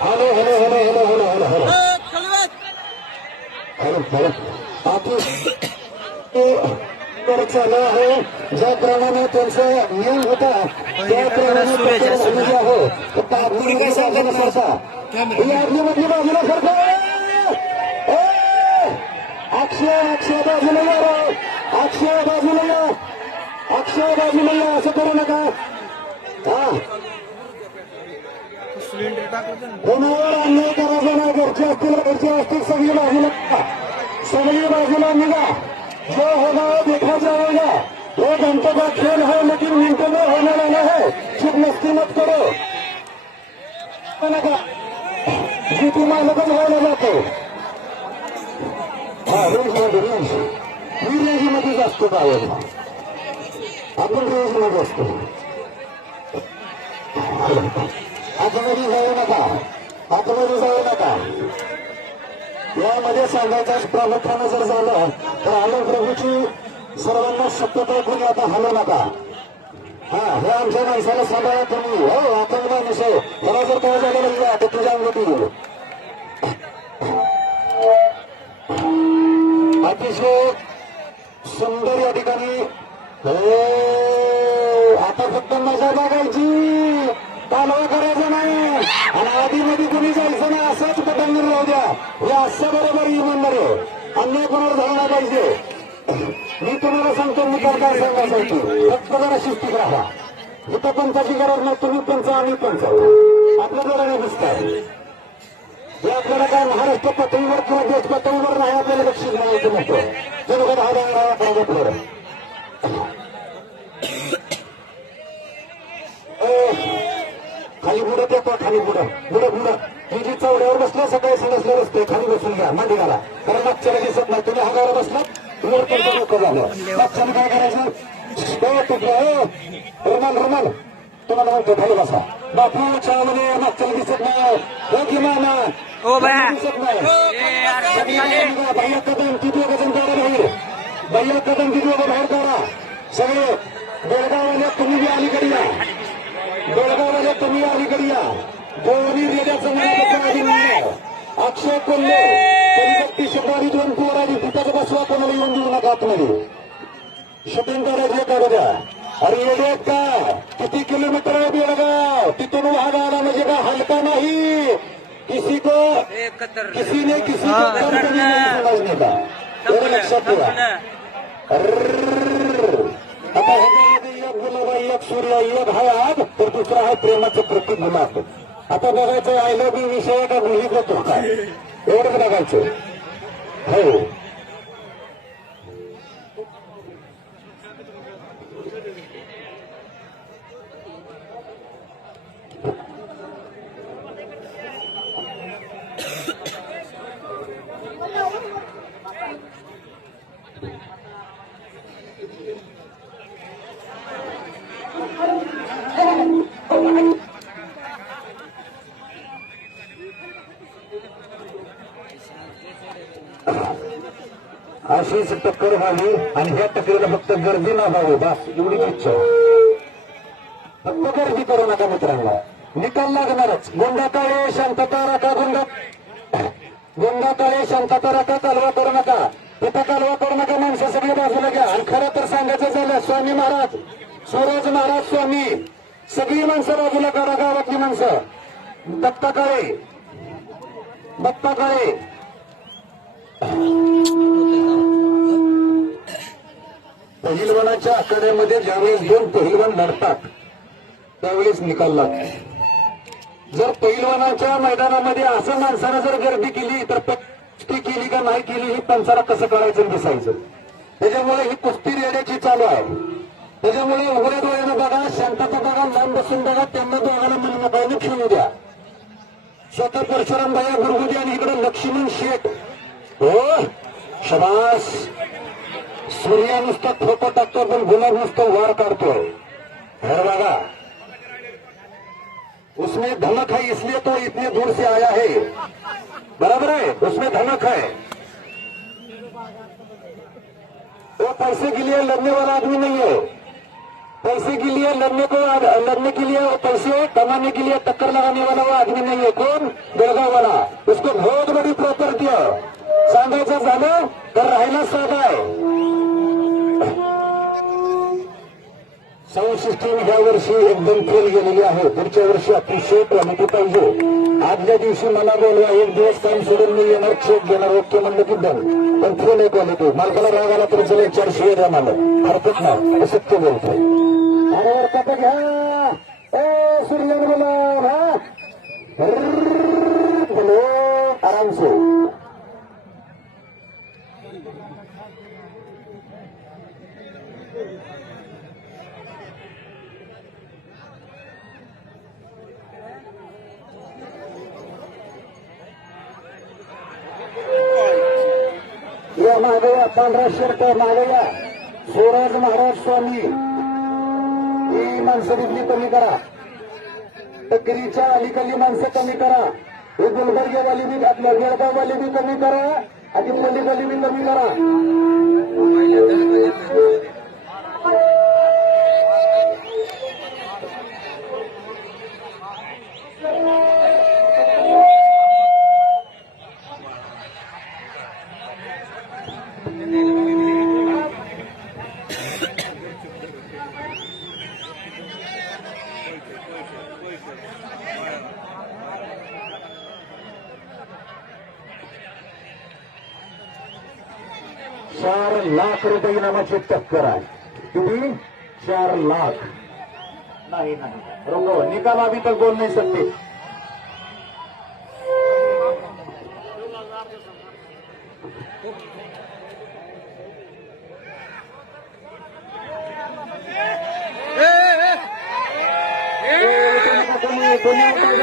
Hello hello hello hello hello hello hello hello hello ते चालू आहे ज्याप्रमाणे त्यांचा नियम होता। त्याप्रमाणे आहे फक्त आतमध्ये बाजूला सरका ही आतमधली बाजूला सरका अक्षय अक्षय बाजूला या. अक्षय बाजूला या अक्षय बाजू या असं करू नका. हा. कोणावर अन्याय करायचा नाही घरचे असतील घरचे असतील सगळी बाजूला सगळी बाजूला निघा. जो होगा वो देखा जाएगा वो घंटों का खेल है लेकिन मिनटों में होने वाला है? चुप मस्ती मत करो. नका. जीती मालकच व्हायला जातो. हा रेंजमध्ये रेंज मी रेंजमध्येच असतो गावाला आपण रेंजमध्ये असतो आतमध्ये जाऊ नका आतमध्ये जाऊ नका यामध्ये सांगायचं प्रामुख्यानं जर झालं तर आलो प्रभूची सर्वांना शक्यता कोणी आता हलू नका हा हे आमच्या माणसाला सांभाळा तुम्ही हो आता माणूस हो मला जर काय झालं म्हणजे आता तुझ्या अंगठी पाहिजे मी तुम्हाला सांगतो निकाल काय सांगायसाठी फक्त जरा शिस्तीत राहा. इथं पंचाची गरज नाही तुम्ही पंच आम्ही पंच आपल्या डोळ्याने दिसतात हे आपल्याला काय महाराष्ट्र पातळीवर किंवा देश पातळीवर नाही आपल्याला लक्ष द्यायचं नसतं ते लोक राहा पाहिजे खाली बुडत येतो खाली बुडत बुडत बुडत ही जी चौड्यावर बसल्या सकाळी समजलं रस्ते खाली बसून घ्या मांडी घाला कारण मागच्याला दिसत नाही. तुम्ही हागावर बसला झालं. मागच्याला काय करायचं? हो रुमाल रुमाल. तुम्हाला म्हणतो खाली बसा. बापू चहामध्ये मागच्याला दिसत नाही. हो की मामा हो बया. दिसत नाही. भैया कदम किती वजन काढा बाहेर? भैया कदम किती वजन बाहेर काढा? सगळे बेळगाववाले तुम्ही बी अलीकडे या. बेळगाववाले तुम्ही अलीकडे या. आधी म्हणणं अक्षय कोल्हे परिपक्ती दोन पोर आली तिथं बसवा कोणाला येऊन देऊ नका आतमध्ये. शूटिंग करायचे काढू द्या अरे येडेत का? किती किलोमीटर आहे बेळगाव? तिथून वाघ आला म्हणजे का हलका नाही? किसी को किसी ने किसी को कम नहीं समझने का एवढं लक्षात ठेवा. अर्रर्र. आता ह्याच्यामध्ये एक सूर्य एक आहे आज तर दुसरा आहे प्रेमाचं प्रतीक गुलाब. आता बघायचं आय लव्ह यू विषय का गुढी होतो काय? एवढंच बघायचं. हो. अशीच टक्कर व्हावी आणि ह्या टक्करीला फक्त गर्दी ना व्हावी बस एवढीच इच्छा फक्त गर्दी करू नका मित्रांना. निकाल लागणारच. गोंडा काळे शांतता राखा गोंडा गोंडा काळे शांतता राखा कालवा करू नका. तिथं कालवा करू नका माणसं सगळे बाजूला घ्या. आणि खरं तर सांगायचं झालं स्वामी महाराज सूरज महाराज स्वामी. सगळी माणसं बाजूला करा गावातली माणसं. दत्ता काळे दत्ता काळे पहिलवानाच्या आखाड्यामध्ये ज्यावेळेस दोन पहिलवान लढतात त्यावेळेस निकाल लागतो. जर पहिलवानाच्या मैदानामध्ये असं माणसानं जर गर्दी केली तर कुस्ती केली का नाही केली ही पंचाला कसं करायचं दिसायचं त्याच्यामुळे ही कुस्ती रेड्याची चालू आहे. त्याच्यामुळे उघड्या डोळ्यानं बघा शांतता बघा लांब बसून बघा त्यांना दोघांना मनमोकळ्याने खेळू द्या. स्वतः परशुराम भाया गुरुगुदी आणि इकडे लक्ष्मण शेठ. हो शबास. सूर्य नुसतं फोटो टाकतो पण गुलाब नुसतं वार काढतोय. हे बघा उसमें धमक है इसलिए तो इतने दूर से आया है. बराबर है? उसमें धमक है. वो पैसे के लिए लड़ने वाला आदमी नहीं है. पैसे के लिए लड़ने को लड़ने के लिए पैसे कमाने के लिए टक्कर लगाने वाला वो आदमी नहीं है. कौन? बेळगाव वाला. उसको बहुत बड़ी प्रॉपर्टी आहे सांगायचं झालं तर राहायला साधा आहे साऊंड सिस्टीम ह्या वर्षी एकदम फेल गेलेली आहे. पुढच्या वर्षी अतिशय क्वालिटी पाहिजे आजच्या दिवशी मला बोलवा एक दिवस काम सोडून मी येणार चेक घेणार ओके म्हणलं की डन पण फेल आहे क्वालिटी मालकाला राग आला तर चला चारशे द्या मला. हरकत नाही. हे सत्य बोलतोय. अरे घ्या. ए सूर्यन बोला हा रर्रर्र, बोलो आराम से या पांढरा शर्ट मागया. स्वराज महाराज स्वामी ही माणसं तिथली कमी करा. टकरीच्या अलीकडली माणसं कमी करा. हे गुलबर्गेवाली बी आपल्या बेळगाववाली बी कमी करा आणि पलीकडली बी कमी करा. चार लाख रुपये इनामाची टक्कर आहे. किती चार लाख. नाही नाही. रोको निकाल अभी तक बोल नहीं सकते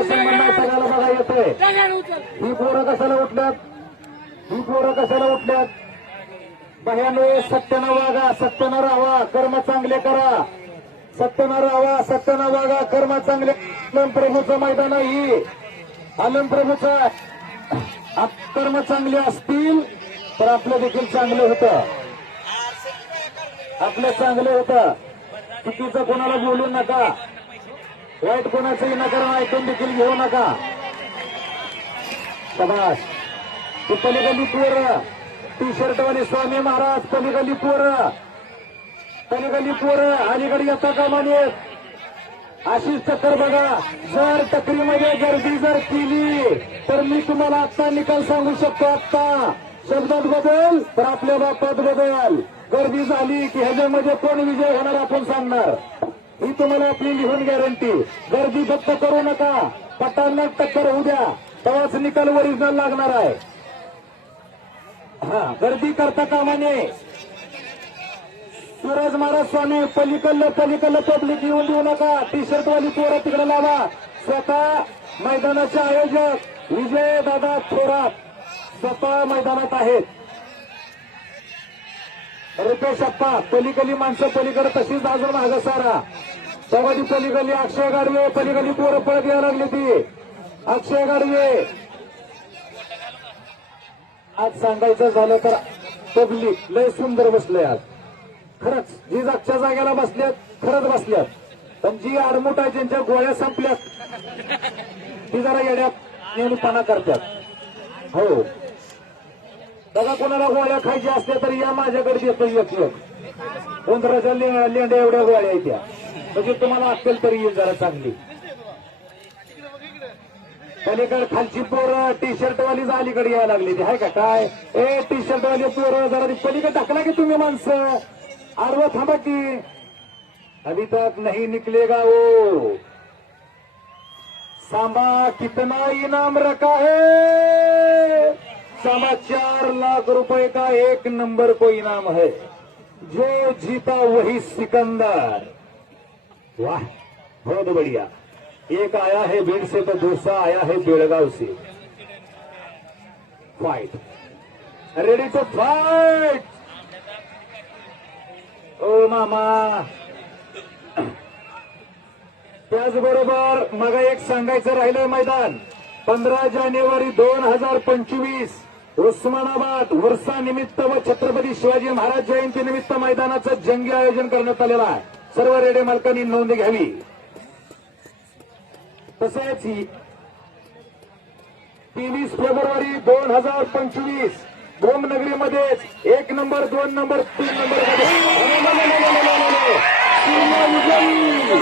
संबंध सगळ्याला बघा येतोय. ही पोरं कशाला उठल्यात? ही पोरं कशाला उठल्यात? बह्यानो सत्यानं वागा सत्यानं राहा कर्म चांगले करा. सत्यानं राहा सत्यानं वागा कर्म चांगले. प्रभूचं मैदान आहे ही. आलम प्रभूचं कर्म चांगले असतील तर आपलं देखील चांगलं होतं. आपलं चांगलं होतं. चुकीचं कोणाला बोलू नका. वाईट कोणाचंही नकार ऐकून देखील घेऊ नका. तू ती पलीकडली पोर. टी शर्ट वाले स्वामी महाराज पलीकडली पोर पलीकडली पोर अलीकडे येता कामा नयेत अशीच टक्कर बघा जर टकरीमध्ये गर्दी जर केली तर मी तुम्हाला आत्ता निकाल सांगू शकतो आत्ता. शब्दात बदल तर आपल्या बापात बदल. गर्दी झाली की ह्याच्यामध्ये कोण विजय होणार आपण सांगणार. ही तुम्हाला आपली लिहून गॅरंटी गर्दी फक्त करू नका. पटांना टक्कर होऊ द्या. तेव्हाच निकाल ओरिजिनल लागणार आहे. हा गर्दी करता कामा नये सूरज महाराज स्वामी पलीकडलं पलीकडलं पब्लिक येऊन देऊ नका. टी शर्ट वाली पोरं तिकडे लावा. स्वतः मैदानाचे आयोजक विजय दादा थोरात स्वतः मैदानात आहेत. रुपेश अप्पा पलीकडली माणसं पलीकडे तशीच अजून मागं सारा. तेव्हा ती अक्षय गाडवे पलीकडली पोरं पळत यायला लागली ती. अक्षय गाडवे आज सांगायचं झालं तर पब्लिक लय सुंदर बसले आज. खरंच जी जागच्या जागेला बसल्यात खरंच बसल्यात. पण जी आडमुट आहे ज्यांच्या गोळ्या संपल्यात ती जरा येड्यात नेहमीपणा करतात. हो. बघा कोणाला गोळ्या खायच्या असल्या तर या माझ्याकडे येतो एक एक. उंदराच्या ले- लेंड्या एवढ्या गोळ्या आहेत त्या. म्हणजे तुम्हाला असेल तरी येईल जरा चांगली. पलीकडे खालची पोरं टी शर्ट वाली अलीकडे यायला लागली ती. आहे का काय? ए टी शर्ट वाली पोरं जरा ती पलीकडे टाकला की तुम्ही माणसं. आरव थांबा की. अभी तक नहीं निकलेगा वो सांबा कितना इनाम रखा है? सांबा चार लाख रुपए का एक नंबर को इनाम है? जो जीता वही सिकंदर. वाह बहुत बढ़िया। एक आया है बीड से तो दूसरा आया है बेड़गांव से. फाइट रेडी टू फाइट ओ मामा. त्याचबरोबर मग एक सांगायचं राहिलंय मैदान. पंधरा जानेवारी दोन हजार पंचवीस उस्मानाबाद वर्षानिमित्त व छत्रपती शिवाजी महाराज जयंती निमित्त मैदानाचं जंगी आयोजन करण्यात आलेलं आहे. सर्व रेडे मालकांनी नोंद घ्यावी. तसेच तेवीस फेब्रुवारी दोन हजार पंचवीस भोमनगरीमध्येच एक नंबर दोन नंबर तीन नंबर